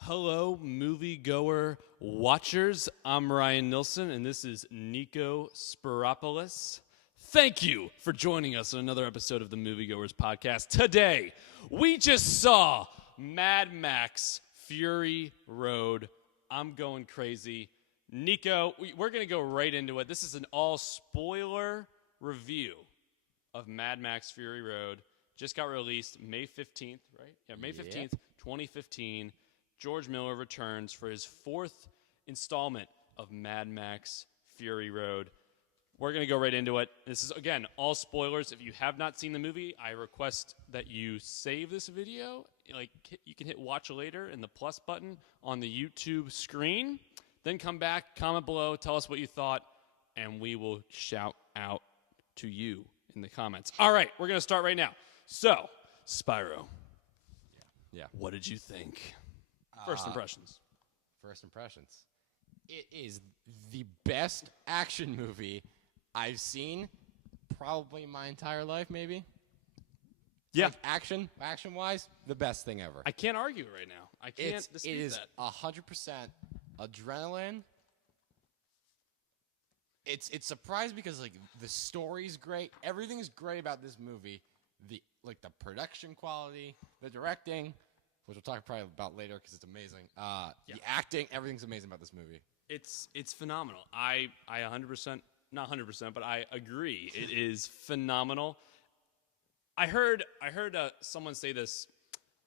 Hello, moviegoer watchers. I'm Ryan Nilsen, and this is Niko Spiropoulos. Thank you for joining us on another episode of the Moviegoers Podcast. Today, we just saw Mad Max Fury Road. I'm going crazy. Niko, we're going to go right into it. This is an all-spoiler review of Mad Max Fury Road. Just got released May 15th, right? Yeah, May 15th, 2015. George Miller returns for his fourth installment of Mad Max Fury Road. We're going to go right into it. This is, again, all spoilers. If you have not seen the movie, I request that you save this video. You can hit watch later in the plus button on the YouTube screen. Then come back, comment below, tell us what you thought, and we will shout out to you in the comments. All right, we're going to start right now. So, Spyro. Yeah. What did you think? First impressions. It is the best action movie I've seen probably my entire life, maybe. Yeah. Like action-wise, the best thing ever. I can't argue right now. I can't dispute that. It is 100% adrenaline. It's surprising because like the story's great. Everything's great about this movie. The production quality, the directing, which we'll talk probably about later because it's amazing. The acting, everything's amazing about this movie. It's phenomenal. I 100%, not 100%, but I agree. It is phenomenal. I heard someone say this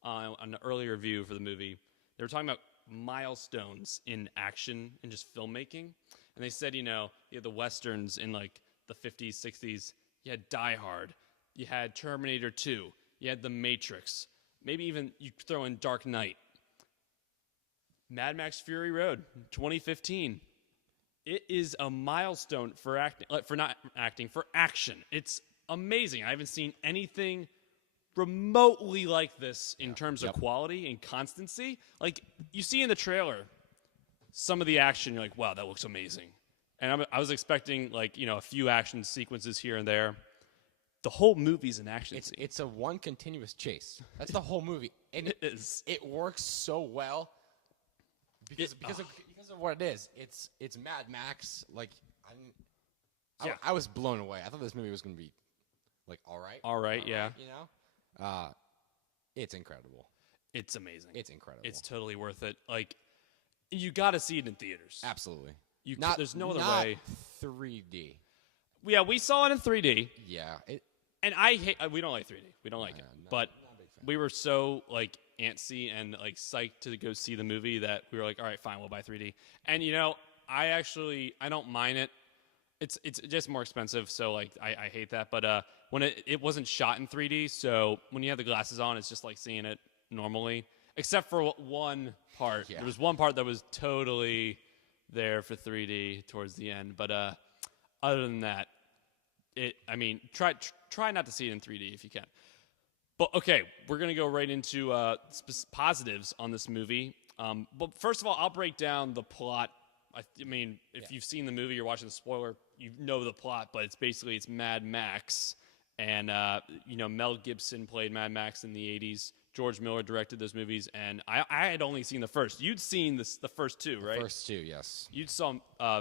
on an earlier review for the movie. They were talking about milestones in action and just filmmaking. And they said, you had the Westerns in like the 50s, 60s. You had Die Hard. You had Terminator 2. You had The Matrix. Maybe even you throw in Dark Knight. Mad Max Fury Road, 2015. It is a milestone for action. It's amazing. I haven't seen anything remotely like this in terms of quality and constancy. Like, you see in the trailer some of the action, you're like, wow, that looks amazing. And I was expecting, a few action sequences here and there. The whole movie's an action scene. It's a one continuous chase. That's the whole movie. And it is. It works so well because of what it is. It's Mad Max. I was blown away. I thought this movie was going to be all right. All right, yeah. It's incredible. It's amazing. It's incredible. It's totally worth it. You got to see it in theaters. Absolutely. There's no other way. 3D. Yeah, we saw it in 3D. Yeah. And we don't like 3D. We don't like it. But we were so antsy and psyched to go see the movie that we were like, all right, fine, we'll buy 3D. And I don't mind it. It's just more expensive, so I hate that. But when it wasn't shot in 3D, so when you have the glasses on, it's just like seeing it normally, except for one part. Yeah. There was one part that was totally there for 3D towards the end. But other than that, try not to see it in 3D if you can. But okay, we're gonna go right into positives on this movie. But first of all, I'll break down the plot. If you've seen the movie, you're watching the spoiler, you know the plot. But it's Mad Max, and Mel Gibson played Mad Max in the '80s. George Miller directed those movies, and I had only seen the first. You'd seen the first two, right? The first two, yes. You saw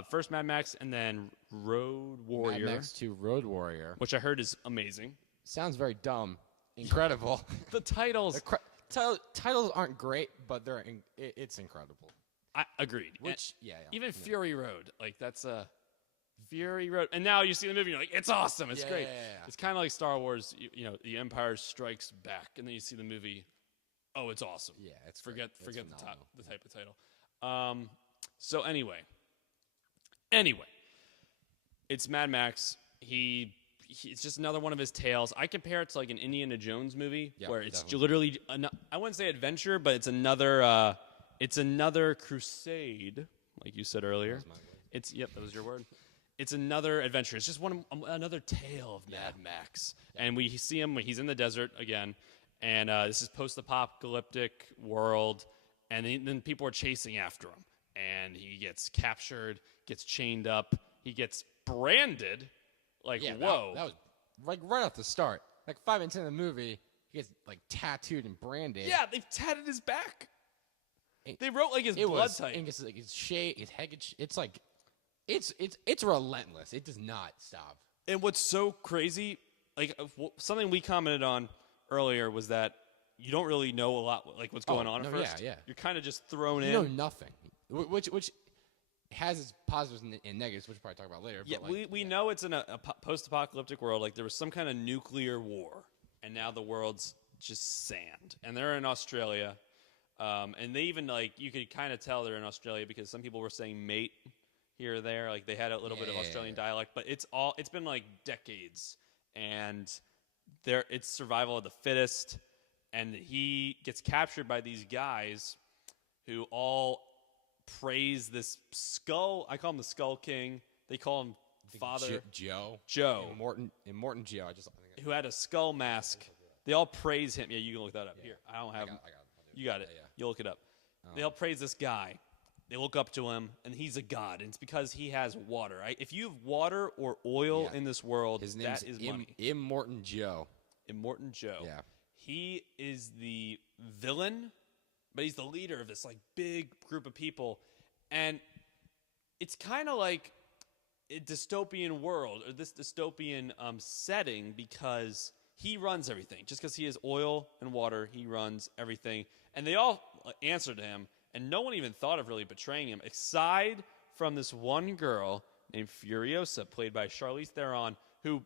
first Mad Max and then Road Warrior. Mad Max 2 Road Warrior. Which I heard is amazing. Sounds very dumb. Incredible. The titles. Titles aren't great, but it's incredible. I agreed. Even Yeah. Fury Road. That's a Fury Road. And now you see the movie, you're like, it's awesome. It's great. Yeah. It's kind of like Star Wars, The Empire Strikes Back. And then you see the movie, oh, it's awesome. Yeah, it's Forget it's the phenomenal. type of title. So anyway, it's Mad Max. It's just another one of his tales. I compare it to an Indiana Jones movie where it's literally, I wouldn't say adventure, but it's another crusade, like you said earlier. That was your word. It's another adventure. It's just another tale of Mad Max. And we see him when he's in the desert again. And this is post-apocalyptic world. And then people are chasing after him. And he gets captured, gets chained up. He gets branded. Whoa. That was right off the start. 5 minutes into the movie, He gets like tattooed and branded. Yeah, they've tatted his back. It- They wrote like his blood type. And it's like his shade, his head. It's like, it's relentless. It does not stop. And what's so crazy, like something we commented on earlier was that you don't really know a lot, like what's going on at first. Yeah. You're kind of just thrown in. You know nothing, which has its positives and negatives, which we'll probably talk about later. Yeah, but we know it's in a post-apocalyptic world. Like there was some kind of nuclear war, and now the world's just sand. And they're in Australia, and they even like you could kind of tell they're in Australia because some people were saying mate here or there. Like they had a little bit of Australian dialect, but it's been like decades, and it's survival of the fittest. And he gets captured by these guys who all praise this skull. I call him the Skull King. They call him Father Joe. And Morton Joe. Who had a skull mask. They all praise him. Yeah, you can look that up. Here, I don't have him. You got it. Yeah. You look it up. They all praise this guy. They look up to him, and he's a god. And it's because he has water. If you have water or oil in this world, that is money. Immortan Joe. Immortan Joe. Yeah. He is the villain, but he's the leader of this like big group of people. And it's kind of like a dystopian world or this dystopian setting because he runs everything. Just because he has oil and water, he runs everything. And they all answer to him, and no one even thought of really betraying him, aside from this one girl named Furiosa, played by Charlize Theron, who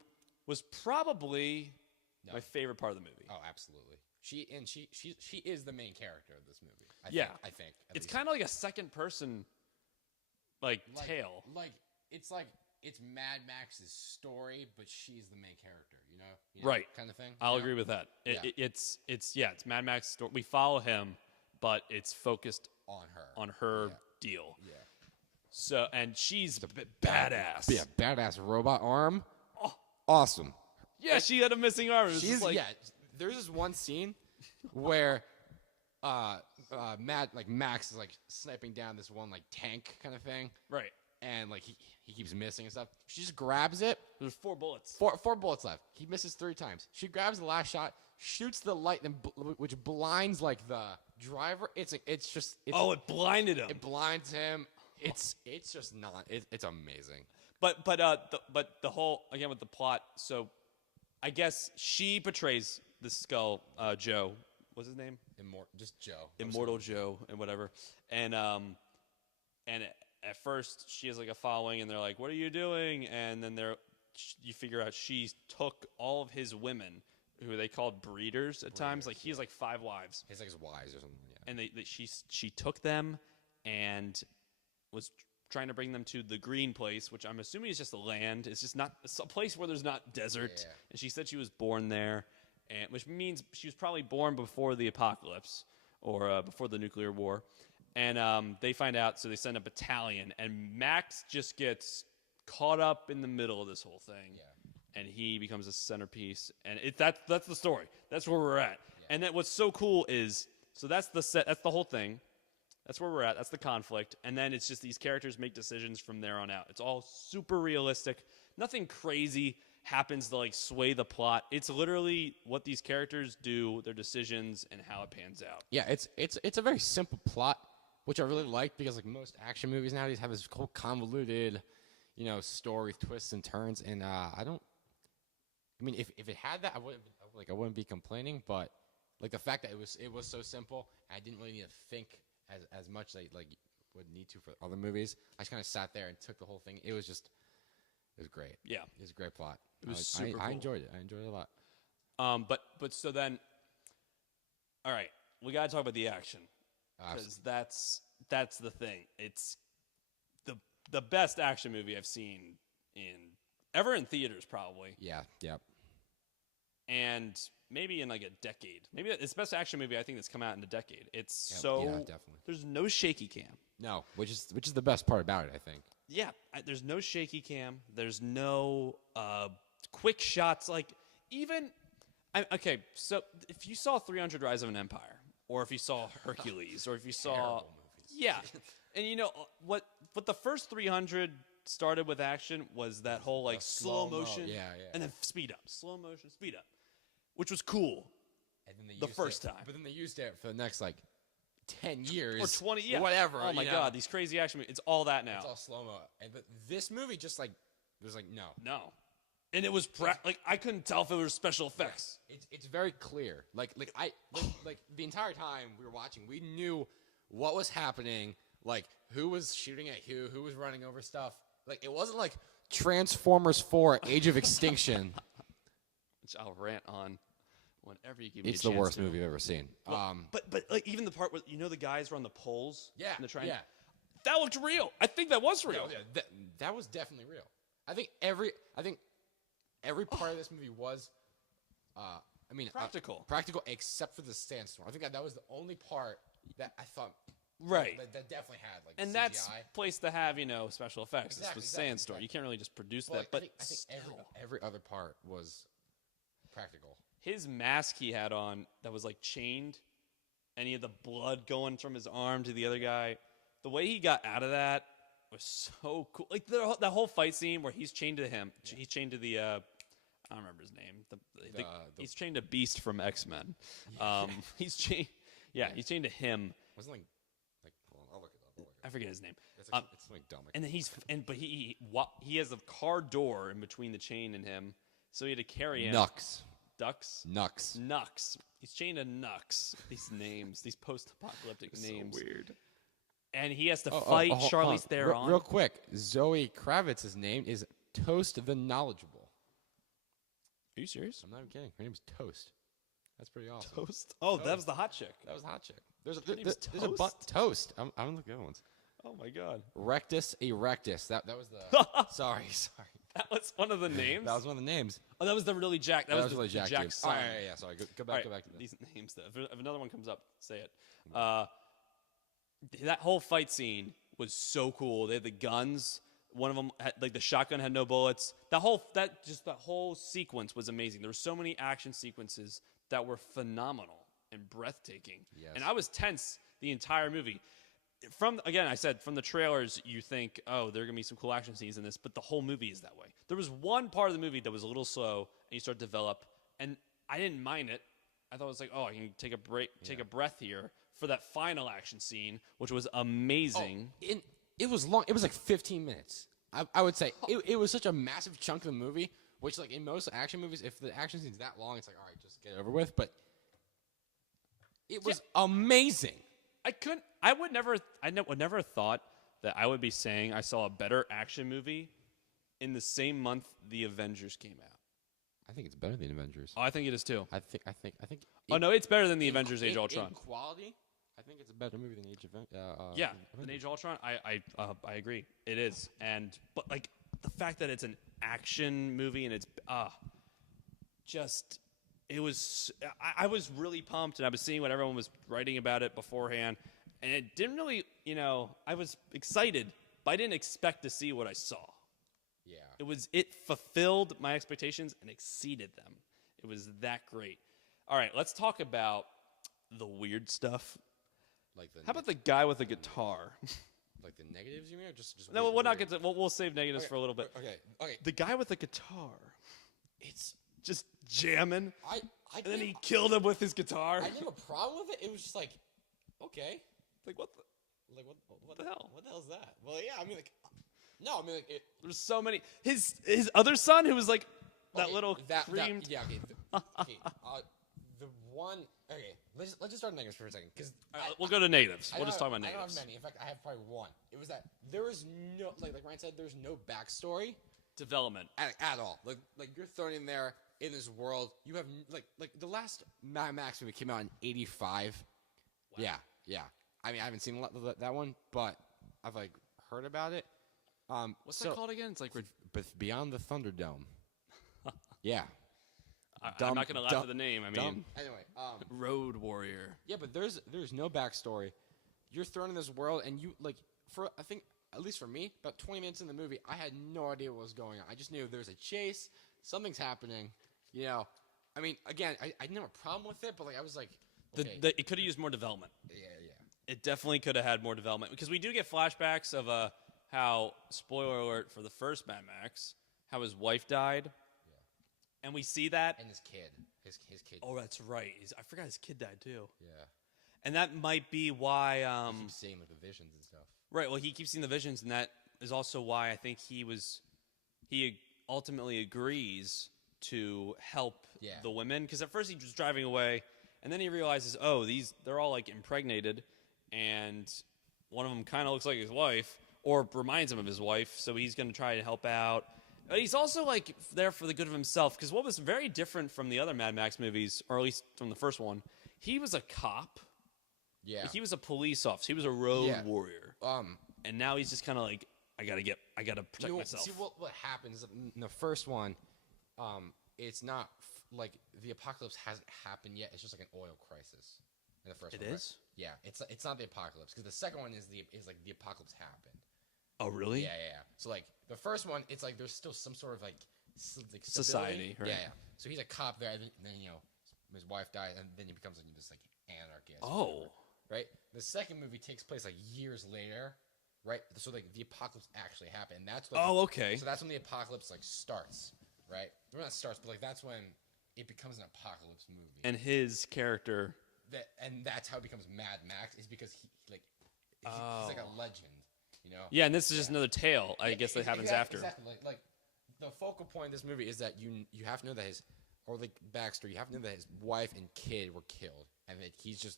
was probably my favorite part of the movie. Oh, absolutely. She is the main character of this movie. I think. It's kind of like a second person, tale. It's Mad Max's story, but she's the main character. You know right? Kind of thing. I'll agree with that. It's Mad Max's story. We follow him, but it's focused on her deal. Yeah. So and she's badass. Yeah, badass robot arm. Oh, awesome. Yeah, she had a missing arm. There's this one scene where Max is like sniping down this one like tank kind of thing. Right. And like he keeps missing and stuff. She just grabs it. There's 4 bullets. Four bullets left. He misses 3 times. She grabs the last shot, shoots the light, which blinds like the driver. It blinded him. It blinds him. It's just not. It's amazing. But the whole again with the plot. So I guess she betrays the skull Joe. What's his name? Just Joe. Immortal Joe and whatever. And at first she has like a following, and they're like, "What are you doing?" And then you figure out she took all of his women, who they called breeders at times. Like he has like 5 wives. He's like his wives or something. Yeah. And she took them and was trying to bring them to the green place, which I'm assuming is just a land. It's just not a place where there's not desert. Yeah. And she said she was born there, which means she was probably born before the apocalypse or before the nuclear war. And they find out, so they send a battalion, and Max just gets caught up in the middle of this whole thing. Yeah. And he becomes a centerpiece. And that's the story. That's where we're at. Yeah. And then what's so cool is, so that's the whole thing. That's where we're at. That's the conflict. And then it's just these characters make decisions from there on out. It's all super realistic. Nothing crazy happens to like sway the plot. It's literally what these characters do, their decisions, and how it pans out. Yeah, it's a very simple plot, which I really like because like most action movies nowadays have this whole convoluted, story, twists and turns. And if it had that, I wouldn't be complaining. But like the fact that it was so simple, I didn't really need to think as much as I would need to for other movies. I just kind of sat there and took the whole thing. It was great. Yeah, it was a great plot. It was super cool. I enjoyed it. I enjoyed it a lot. But so then, all right, we gotta talk about the action because that's the thing. It's the best action movie I've seen ever in theaters, probably. Yeah. Yep. And maybe in like a decade. Maybe it's the best action movie I think that's come out in a decade. It's definitely. There's no shaky cam. No, which is the best part about it, I think. Yeah, there's no shaky cam. There's no quick shots. Like so if you saw 300: Rise of an Empire, or if you saw Hercules, or if you saw and what the first 300 started with action was that whole like slow motion, and then speed up, slow motion, speed up, which was cool. And then they the used first it, time. But then they used it for the next, 10 years. Or 20, yeah. Whatever. Oh, my God. These crazy action movies. It's all that now. It's all slow-mo. But this movie just, there's no. No. And it was, I couldn't tell if it was special effects. Yeah. It's very clear. The entire time we were watching, we knew what was happening, who was shooting at who was running over stuff. It wasn't like Transformers 4 Age of Extinction. Which I'll rant on whenever you give me a chance. It's the worst movie I've ever seen. Well, but even the part where the guys were on the poles. Yeah. And the train. Yeah. That looked real. I think that was real. Yeah, that was definitely real. I think every part of this movie was, practical. Practical, except for the sandstorm. I think that was the only part that I thought. Right. That definitely had and CGI. That's place to have special effects. Exactly, It's the sandstorm. You can't really just produce that. But I think every other part was practical. His mask he had on that was chained, and he had the blood going from his arm to the other guy. The way he got out of that was so cool. The whole fight scene where he's chained to him. Yeah. He's chained to the I don't remember his name. He's chained to Beast from X-Men. Yeah. He's chained. Yeah, he's chained to him. Wasn't I'll look it up. I forget his name. It's dumb. And then but he has a car door in between the chain and him, so he had to carry him. Nux. He's chained to Nux. These names, these post-apocalyptic names. So weird. And he has to fight Charlize Theron. Real quick, Zoe Kravitz's name is Toast the Knowledgeable. Are you serious? I'm not even kidding. Her name's Toast. That's pretty awesome. Toast? Oh, Toast. That was the hot chick. That was the hot chick. There's a Toast. I'm looking at good ones. Oh my God. Rectus Erectus. That was the. sorry. That was one of the names. That was one of the names. Oh, that was the really Jack. That was really Jack's son. Yeah. Sorry. Go back to that. These names. Though. If another one comes up, say it. That whole fight scene was so cool. They had the guns. One of them had, the shotgun had no bullets. That whole sequence was amazing. There were so many action sequences that were phenomenal and breathtaking. Yes. And I was tense the entire movie. From the trailers, you think, oh, there are going to be some cool action scenes in this, but the whole movie is that way. There was one part of the movie that was a little slow, and you start to develop, and I didn't mind it. I thought it was I can take a break, take a breath here for that final action scene, which was amazing. Oh, it was long. It was 15 minutes. I would say it was such a massive chunk of the movie, which in most action movies, if the action scene's that long, it's all right, just get it over with. But it was amazing. I would never thought that I would be saying I saw a better action movie in the same month the Avengers came out. I think it's better than Avengers. Oh, I think it is too. I think. Oh no, it's better than the Avengers: Age of Ultron. In quality, I think it's a better movie than Age of than Age of Ultron. I agree. It is, but the fact that it's an action movie and it's it was. I was really pumped, and I was seeing what everyone was writing about it beforehand, and it didn't really. I was excited, but I didn't expect to see what I saw. Yeah. It fulfilled my expectations and exceeded them. It was that great. All right, let's talk about the weird stuff. How about the guy with the guitar? Like the negatives, you mean, or just no, we'll not get to. We'll save negatives for a little bit. Okay. The guy with the guitar. It's just jamming. And then he killed him with his guitar. I didn't have a problem with it. It was just okay. What the hell? What the hell is that? Well, yeah, There's so many. His other son, who was that little creamed. Okay. The one. Okay, let's just start negatives for a second, because we'll go to negatives. We'll just talk about negatives. I don't have many. In fact, I have probably one. It was that there was no, like Ryan said, there's no backstory development at all. Like you're thrown in there in this world. You have like the last Mad Max movie came out in '85. Wow. Yeah. I haven't seen that one, but I've heard about it. What's that called again? It's Beyond the Thunderdome. Yeah. I'm not gonna laugh at the name. Anyway, Road Warrior. Yeah, but there's no backstory. You're thrown in this world, and you for I think at least for me, about 20 minutes in the movie, I had no idea what was going on. I just knew there's a chase, something's happening. Again, I didn't have a problem with it, but I was okay. It could have used more development. Yeah. It definitely could have had more development, because we do get flashbacks of how, spoiler alert for the first Mad Max, how his wife died. And we see that. And his kid. His kid. Oh, that's right. I forgot his kid died too. Yeah. And that might be why. He keeps seeing like the visions and stuff. Right. Well, he keeps seeing the visions, and that is also why I think he ultimately agrees to help the women, because at first he was driving away, and then he realizes, oh, they're all like impregnated, and one of them kind of looks like his wife, or reminds him of his wife, so he's going to try to help out. But he's also like there for the good of himself, because what was very different from the other Mad Max movies, or at least from the first one, he was a cop. Yeah. He was a police officer. He was a road warrior. And now he's just kind of like, I gotta protect myself. See what happens in the first one? It's not like the apocalypse hasn't happened yet. It's just like an oil crisis in the first one. It is? Right? Yeah, it's not the apocalypse, because the second one is like the apocalypse happened. Oh, really? Yeah. So like the first one, it's like there's still some sort of like society, right? Yeah. So he's a cop there, and then his wife dies, and then he becomes like this like anarchist. Oh. Right. The second movie takes place like years later. Right, so like the apocalypse actually happened. That's like, okay. So that's when the apocalypse like starts, right? Well, not starts, but like that's when it becomes an apocalypse movie. And his character, and that's how it becomes Mad Max, is because he's like a legend, you know? Yeah, and this is just another tale, I guess, that happens after. Exactly. Like the focal point of this movie is that you have to know that backstory. You have to know that his wife and kid were killed, and that he's just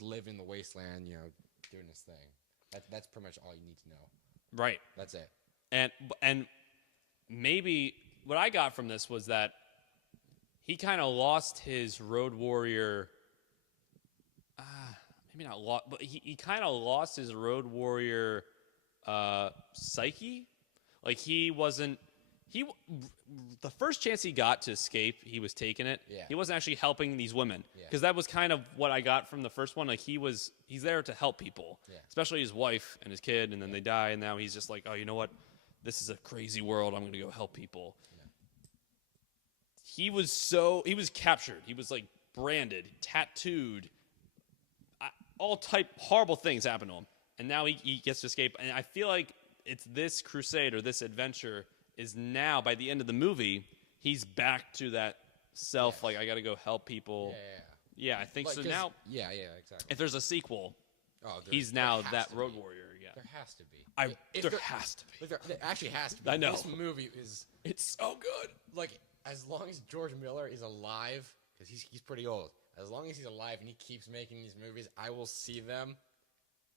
living in the wasteland, doing his thing. That's pretty much all you need to know. Right. That's it. And maybe what I got from this was that he kind of lost his road warrior. Maybe not lost, but he kind of lost his road warrior psyche. Like the first chance he got to escape, he was taking it. Yeah. He wasn't actually helping these women, because that was kind of what I got from the first one. Like he's there to help people, especially his wife and his kid, and then they die, and now he's just like, oh, you know what? This is a crazy world. I'm going to go help people. Yeah. He was captured. He was like branded, tattooed. All type horrible things happen to him, and now he gets to escape. And I feel like it's this crusade or this adventure is now, by the end of the movie, he's back to that self, like, I got to go help people. Yeah, I think so now. Yeah, exactly. If there's a sequel, he's now that road warrior. Yeah, there has to be. There has to be. There actually has to be. I know. This movie it's so good. Like, as long as George Miller is alive, because he's pretty old. As long as he's alive and he keeps making these movies, I will see them.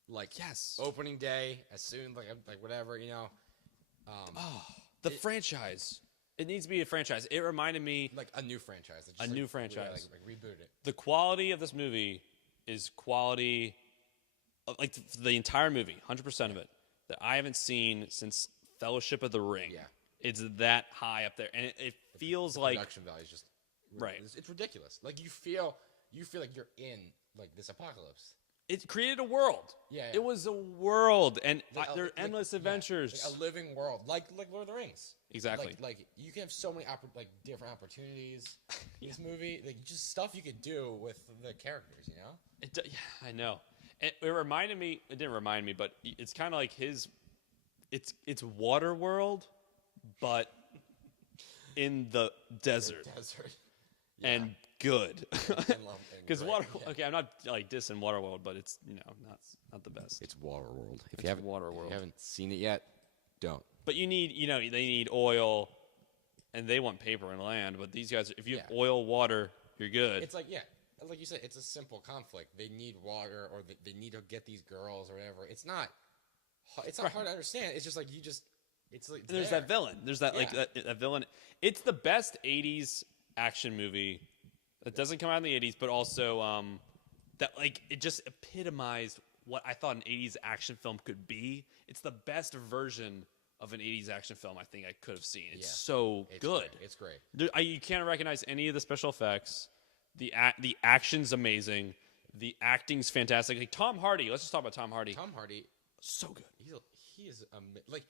Like, opening day, as soon like whatever, The franchise. It needs to be a franchise. It reminded me... Like a new franchise. A new franchise. Like reboot it. The quality of this movie is quality... Like the entire movie, 100% of it, that I haven't seen since Fellowship of the Ring. Yeah. It's that high up there. And it feels the like... production value is just... Right. It's ridiculous. Like, you feel like you're in, like, this apocalypse. It created a world. Yeah. It was a world, and there are endless adventures. Like a living world, like Lord of the Rings. Exactly. Like you can have so many different opportunities in this movie, like just stuff you could do with the characters. I know. It reminded me. It didn't remind me, but it's kind of like his. It's Waterworld, but in the desert. Yeah. And good. Because okay, I'm not like dissing Waterworld, but it's not the best. It's Waterworld. If you haven't seen it yet, don't. But you need they need oil, and they want paper and land. But these guys, if you have oil, water, you're good. It's like you said, it's a simple conflict. They need water, or they need to get these girls, or whatever. It's not hard to understand. It's just like it's like there's that villain. There's that that villain. It's the best '80s action movie. It doesn't come out in the 80s, but also that it just epitomized what I thought an 80s action film could be. It's the best version of an 80s action film I think I could have seen. It's so good. It's great. You can't recognize any of the special effects. The action's amazing. The acting's fantastic. Like Tom Hardy. Let's just talk about Tom Hardy. Tom Hardy, so good. He is like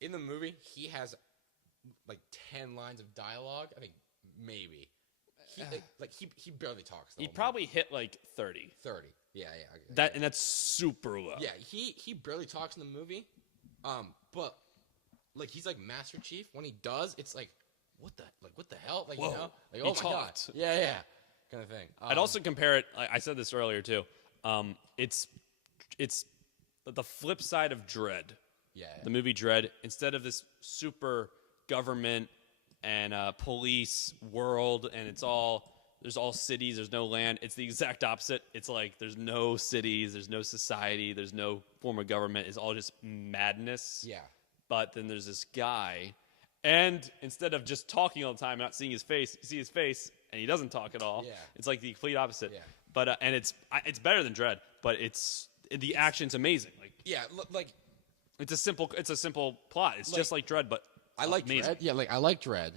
in the movie. He has like 10 lines of dialogue. I think maybe. He barely talks. He probably hit like 30. 30. Yeah. And that's super low. Yeah, he barely talks in the movie. But like he's like Master Chief. When he does, it's like, what the hell? Like, Whoa, you know, like, he oh my god, talked. yeah, kind of thing. I'd also compare it. I said this earlier too. It's the flip side of Dread. Yeah. The movie Dread. Instead of this super government and police world, and there's all cities, there's no land. It's the exact opposite. It's like there's no cities, there's no society, there's no form of government. It's all just madness. Yeah. But then there's this guy, and instead of just talking all the time, not seeing his face, you see his face, and he doesn't talk at all. Yeah. It's like the complete opposite. Yeah. But and it's better than Dread, but the action's amazing. Like Yeah, like it's a simple plot. It's just like Dread, but I like amazing. Dread. Yeah, like I like Dread,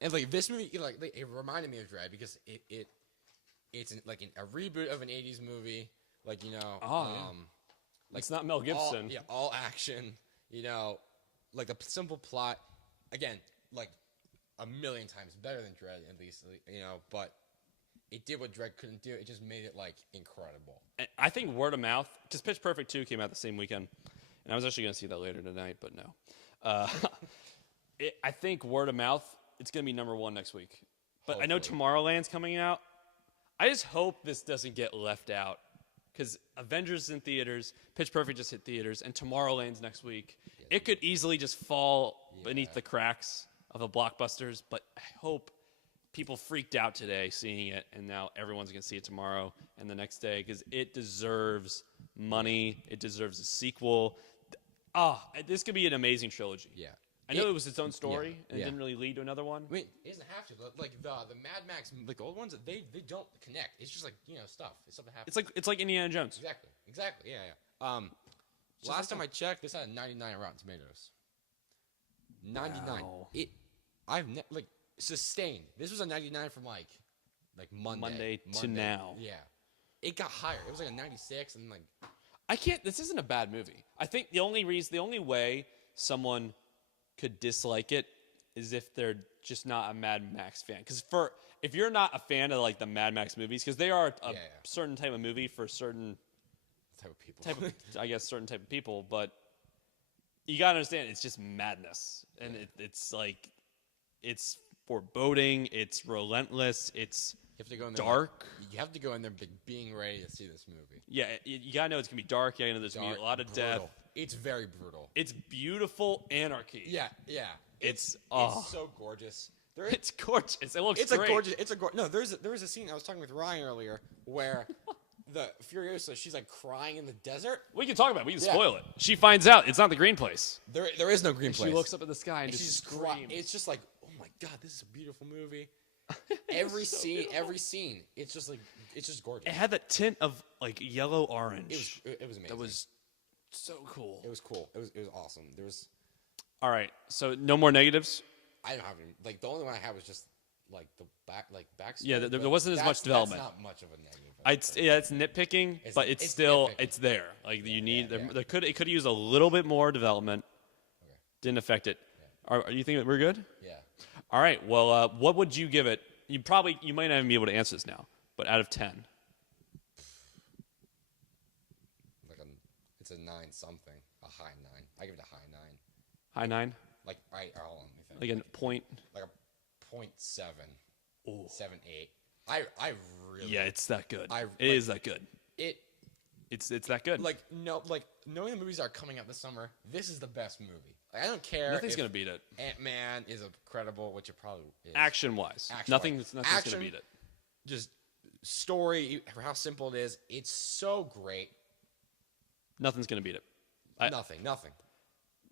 and like this movie, like it reminded me of Dread because it's a reboot of an '80s movie. Like, you know, like it's not Mel Gibson. All action. You know, like a simple plot. Again, like a million times better than Dread, at least. You know, but it did what Dread couldn't do. It just made it like incredible. And I think word of mouth, because Pitch Perfect 2 came out the same weekend, and I was actually going to see that later tonight, but no. I think word of mouth, it's going to be number one next week. But Hopefully. I know Tomorrowland's coming out. I just hope this doesn't get left out, because Avengers is in theaters, Pitch Perfect just hit theaters, and Tomorrowland's next week. It could easily just fall beneath the cracks of the blockbusters, but I hope people freaked out today seeing it, and now everyone's going to see it tomorrow and the next day, because it deserves money. It deserves a sequel. This could be an amazing trilogy. Yeah. I know it was its own story, and yeah. it didn't really lead to another one. I mean, it doesn't have to. But like the Mad Max, like the old ones, they don't connect. It's just like, you know, stuff. It's something happens. It's like Indiana Jones. Exactly. Yeah. Last time I checked, this had a 99 Rotten Tomatoes. 99. Wow. Like sustained. This was a 99 from like Monday to now. Yeah. It got higher. It was like a 96, and like This isn't a bad movie. I think the only way someone could dislike it is if they're just not a Mad Max fan. Because if you're not a fan of like the Mad Max movies, because they are a certain type of movie for certain type of people, certain type of people, but you gotta understand it's just madness, and it's like it's foreboding, it's relentless, it's you have to go in there dark. You have to go in there being ready to see this movie. Yeah, you gotta know it's gonna be dark. You gotta know there's gonna be a lot of death. It's very brutal. It's beautiful anarchy. Yeah. It's so gorgeous. It's gorgeous. It looks it's great. a gorgeous. It's a no. There was a scene I was talking with Ryan earlier where the Furiosa, she's like crying in the desert. We can talk about it. We can spoil it. She finds out it's not the green place. There is no green place. She looks up at the sky and she's just screams. It's just like, oh my god, this is a beautiful movie. Every scene, it's just gorgeous. It had that tint of like yellow orange. It was amazing. That was so cool. It was cool. It was awesome. There was. All right, so no more negatives. I don't have any. Like the only one I had was just like the back. Yeah, there wasn't as much development. That's not much of a negative. It's nitpicking, but it's still nitpicking. It's there. Like it could use a little bit more development. Okay. Didn't affect it. Yeah. Are you thinking we're good? Yeah. Yeah. All right. Well, what would you give it? You might not even be able to answer this now, but out of 10. It's a 9 something, a high 9. I give it a high 9. High 9. Like hold on, let me think. Like a point. Like a 0.7. Ooh. 7, 8. I really. Yeah, it's that good. It is that good. It's that good. Like knowing the movies that are coming out this summer, this is the best movie. Like, I don't care. Nothing's gonna beat it. Ant-Man is incredible, which it probably is. Action-wise, nothing's gonna beat it. Just story, for how simple it is. It's so great. Nothing's gonna beat it. Nothing.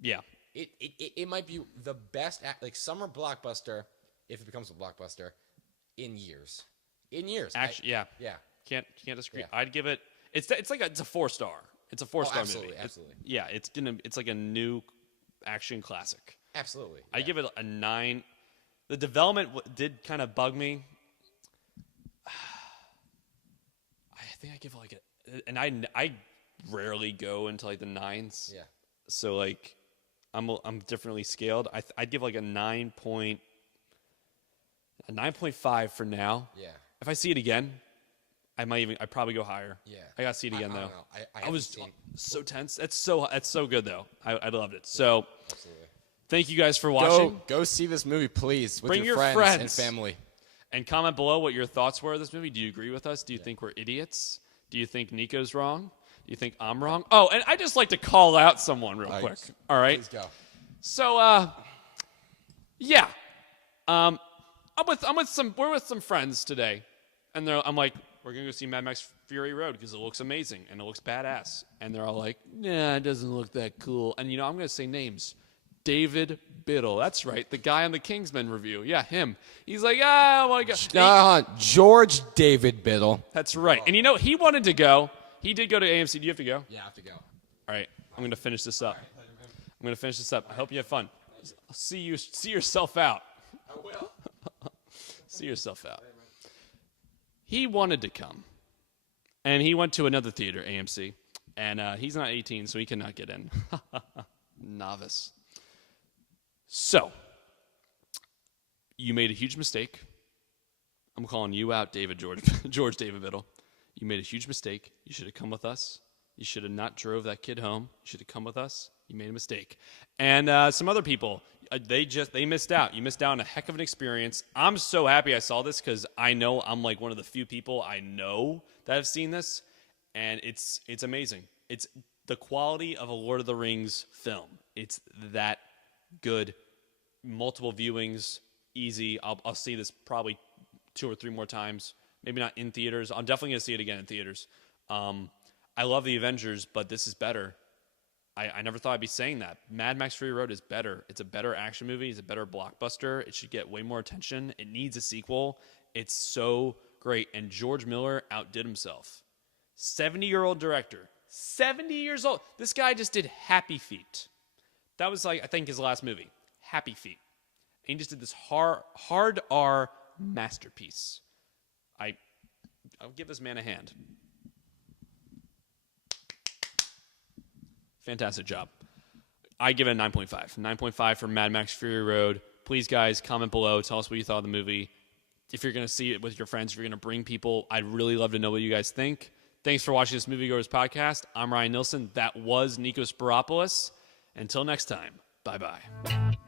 Yeah. It might be the best summer blockbuster if it becomes a blockbuster in years. Actually, yeah. Can't disagree. Yeah. I'd give it. It's a 4-star. It's a 4-star movie. Absolutely. It's like a new action classic. Absolutely. I give it a 9. The development did kind of bug me. I think I give it like and I rarely go into like the 9s. Yeah. So like, I'm differently scaled. I'd give like a 9.5 for now. Yeah. If I see it again, I'd probably go higher. Yeah. I gotta see it again though. I was so tense. It's so good though. I loved it. So absolutely. Thank you guys for watching. Go see this movie, please, with Bring your your friends and friends. family. And comment below what your thoughts were of this movie. Do you agree with us? Do you think we're idiots? Do you think Niko's wrong? Do you think I'm wrong? Oh, and I just like to call out someone real quick. All right. Please go. So, yeah. We're with some friends today, and I'm like, we're gonna go see Mad Max Fury Road because it looks amazing and it looks badass. And they're all like, nah, it doesn't look that cool. And I'm gonna say names. David Biddle. That's right, the guy on the Kingsman review. Yeah, him. He's like, I want to go. George David Biddle. That's right. And he wanted to go. He did go to AMC. Do you have to go? Yeah, I have to go. All right, I'm gonna finish this up. I hope you have fun. See yourself out. I will. See yourself out. He wanted to come, and he went to another theater, AMC, and he's not 18, so he cannot get in. Novice. So, you made a huge mistake. I'm calling you out, George David Biddle. You made a huge mistake. You should have come with us. You should have not drove that kid home. You should have come with us. You made a mistake. And some other people, they missed out. You missed out on a heck of an experience. I'm so happy I saw this because I know I'm like one of the few people I know that have seen this, and it's amazing. It's the quality of a Lord of the Rings film. It's that good. Multiple viewings, easy. I'll see this probably 2 or 3 more times. Maybe not in theaters. I'm definitely going to see it again in theaters. I love the Avengers, but this is better. I never thought I'd be saying that. Mad Max Fury Road is better. It's a better action movie. It's a better blockbuster. It should get way more attention. It needs a sequel. It's so great. And George Miller outdid himself. 70-year-old director. 70 years old. This guy just did Happy Feet. That was I think his last movie. Happy Feet. And he just did this hard R masterpiece. I'll give this man a hand. Fantastic job. I give it a 9.5. 9.5 for Mad Max Fury Road. Please, guys, comment below. Tell us what you thought of the movie. If you're going to see it with your friends, if you're going to bring people, I'd really love to know what you guys think. Thanks for watching this Moviegoers podcast. I'm Ryan Nilsen. That was Niko Spiropoulos. Until next time, bye-bye.